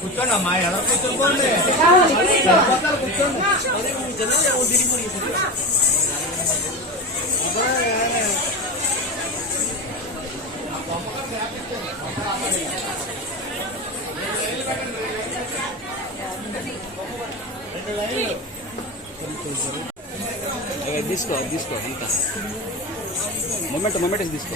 కూర్చోండి అమ్మా, ఎలా కూర్చోండి. తీసుకో తీసుకో ఇంకా మొమెంట్ తీసుకో.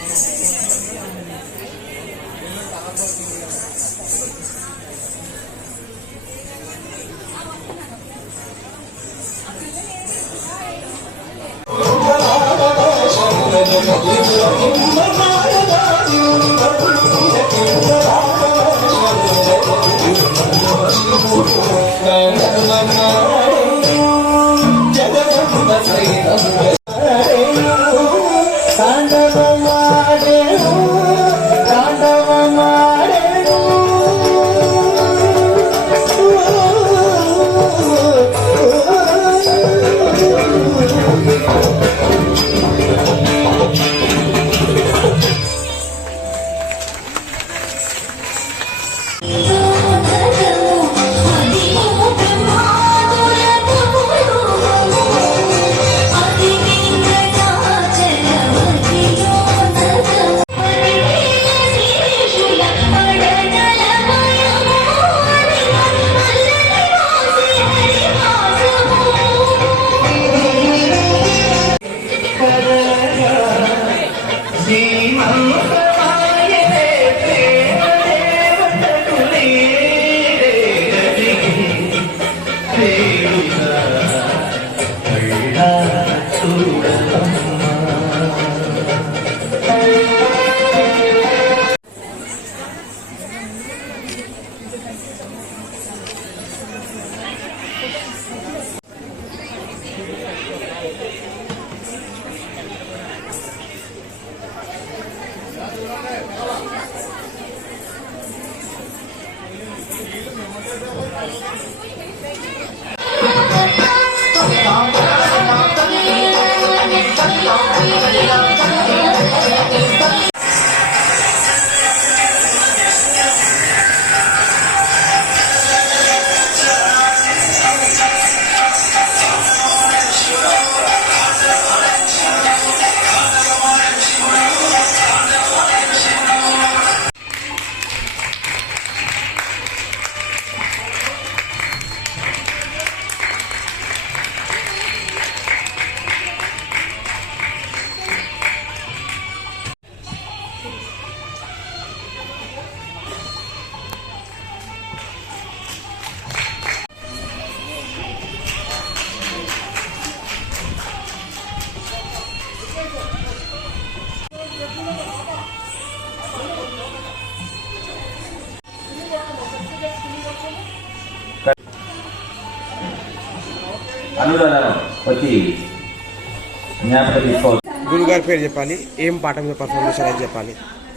గురుగారి పేరు చెప్పాలి, ఏం పాట మీద పర్ఫార్మ్ చేశారు అని చెప్పాలి.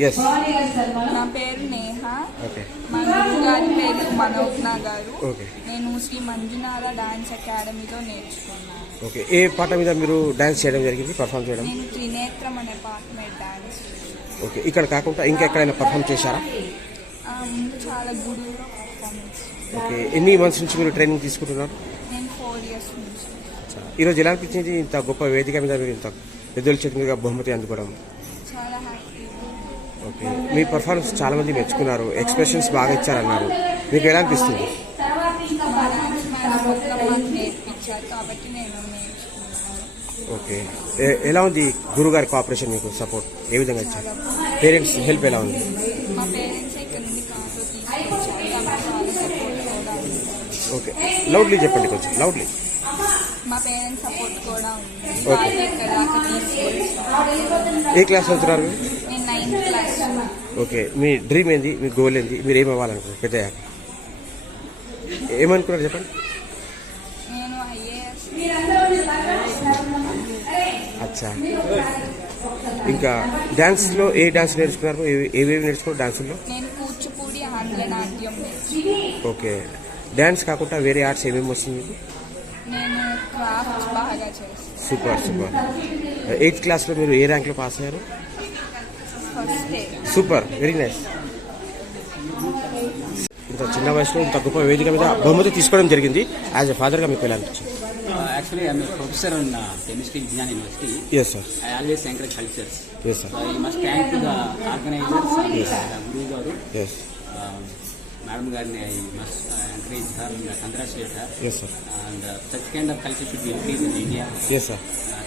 ఎస్. నా పేరు నేహ. ఓకే. మా గురుగారి పేరు మనోజ్ఞ గారు. ఓకే. నేను శ్రీ మంజునాథ డాన్స్ అకాడమీలో నేర్చుకున్నాను. ఓకే. ఏ పాట మీద మీరు డాన్స్ చేయడం జరిగింది, పర్ఫార్మ్ చేయడం? నేను త్రినేత్రం అనే పాట మీద డాన్స్. ఓకే. ఇక్కడ కాకుండా ఇంకెక్కడైనా పర్ఫార్మ్ చేశారా? చాలా గురువులో పర్ఫార్మెన్స్. ఓకే. ఎన్ని మంత్స్ నుంచి మీరు ట్రైనింగ్ తీసుకుంటున్నారు? నేను 4 years నుంచి. ఈరోజు ఎలా అనిపించింది ఇంత గొప్ప వేదిక మీద మీరు ఇంత పెద్దల చేతి మీద బహుమతి అందుకోవడం? చాలా హ్యాపీ. ఓకే. మీ పర్ఫార్మెన్స్ చాలా మంది మెచ్చుకున్నారు, ఎక్స్ప్రెషన్స్ బాగా ఇచ్చారన్నారు, మీకు ఎలా అనిపిస్తుంది? మా డాన్స్ మేడం మొత్తం మాకు నేర్పించారు కాబట్టి నేను నేర్చుకున్నాను. ఓకే. ఎలా ఉంది గురుగారి కోఆపరేషన్, మీకు సపోర్ట్ ఏ విధంగా ఇచ్చారు? పేరెంట్స్ హెల్ప్ ఎలా ఉంది? మా పేరెంట్స్ ఇక్కడ నుండి కార్లో తీసుకొచ్చారు, మాకు చాలా సపోర్ట్ కూడా ఉంది. ఓకే. లౌడ్లీ చెప్పండి, కొంచెం లౌడ్లీ. మా పేరెంట్స్ సపోర్ట్ కూడా ఉంది. ఓకే. ఇక్కడ దాకా తీసుకొచ్చారు. ఏ క్లాస్ చదువుతున్నారు? నేను 9th క్లాస్. ఓకే. మీ డ్రీమ్ ఏంది, మీ గోల్ ఏంది, మీరు ఏం అవ్వాలనుకున్నారు పెద్ద ఏమనుకున్నారు చెప్పండి? నేను IAS. అచ్చా. ఇంకా డాన్స్లో ఏ డాన్స్ నేర్చుకున్నారు, ఏవేవి నేర్చుకున్నారు డాన్స్లో? నేను కూచిపూడి, ఆంధ్ర నాట్యం నేర్చుకున్నాను. ఓకే. డాన్స్ కాకుండా వేరే ఆర్ట్స్ ఏమేమి వస్తుంది మీకు? నేను క్రాఫ్ట్స్ బాగా చేస్తాను. Super super. 8th క్లాస్లో మీరు ఏ ర్యాంక్లో పాస్ అయ్యారు? First day. Super, very nice. ఇంత చిన్న వయసులో ఇంత గొప్ప వేదిక మీద బహుమతి తీసుకోవడం జరిగింది. యాజ్ ఎ ఫాదర్గా మీకు ఎలా అనిపించింది? Actually, I'm a professor in chemistry in Vijnana University. Yes sir. I always encourage cultures. Yes sir. So I must thank to the organizers and the Guru Garu. Yes Madam Garni, I must encourage her and congratulate her. Yes sir. And such kind of culture should be increased in India. Yes sir.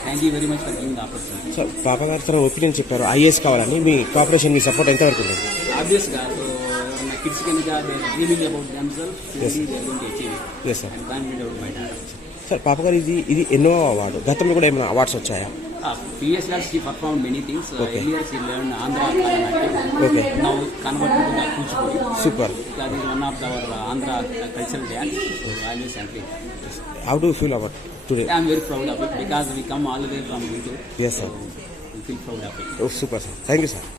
Thank you very much for giving the opportunity. Sir పాప గారు తన opinion చెప్పారు IAS కావాలని. మీ cooperation, మీ support ఎంతవరకు ఉంది? Obvious, so my kids can they are dreaming about themselves. Yes. They are going to achieve it. Yes sir. And confident about my dad. Sir పాప గారు ఇది ఎన్నో అవార్డు, గతంలో కూడా ఏమైనా అవార్డ్స్ వచ్చాయా? Previous years she performed many things. Okay. Earlier she learned Andhra Kalanatya. Okay. Now converted to the Kuchipudi. Super. That is one of our Andhra cultural dance. So I always encourage. How do feel about today? I am very proud of it because we come all the way from Guntur. Yes sir. We feel proud of it. Super sir. Thank you sir.